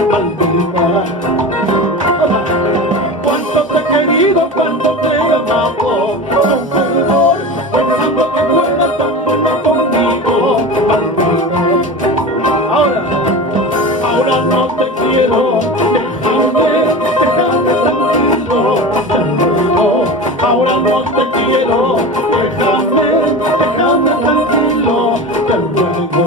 maldita. Cuánto te he querido, cuánto te he amado, con fervor, pensando que tú eras tan buena conmigo, maldita. Ahora no te quiero, déjame tranquilo, ahora no te quiero, déjame tranquilo, te ruego.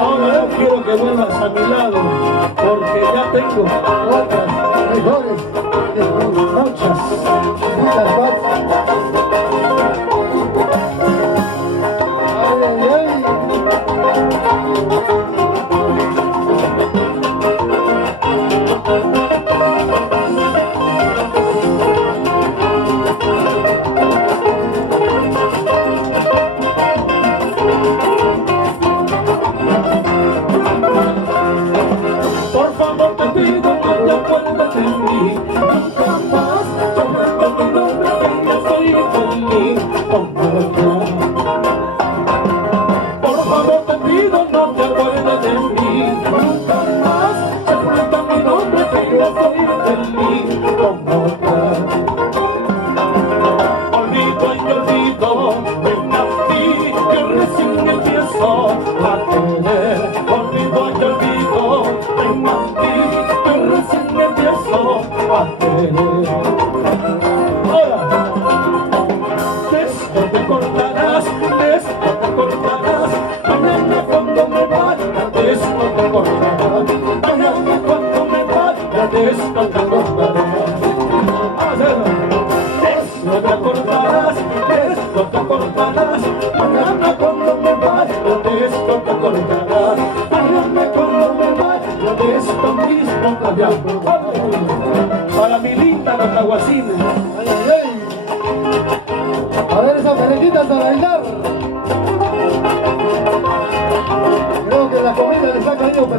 Ahora quiero que vuelvas a mi lado, porque ya tengo otras mejores, muchas más. Por favor te pido que te acuerdes de mí, nunca más sobre mi nombre que ya soy feliz con vos. Por favor te pido no te acuerdes de mí, nunca más sobre mi nombre que ya soy feliz con vos. Olvido y olvido, ven a ti, que recién empiezo a querer. Olvido y olvido, ven a ti, que recién empiezo a querer. Ahora, de esto te cortarás, mañana cuando me vaya, de esto te cortarás, mañana cuando me vaya, de esto te cortarás. Esto te cortarás, esto te cortarás, mañana cuando me vaya, de esto te cortarás, mañana cuando me vaya, de esto mismo te acordarás. Para mi linda los caguacines. Ay, ay, ay. A ver esas merenguitas a bailar. Creo que la comida les ha caído.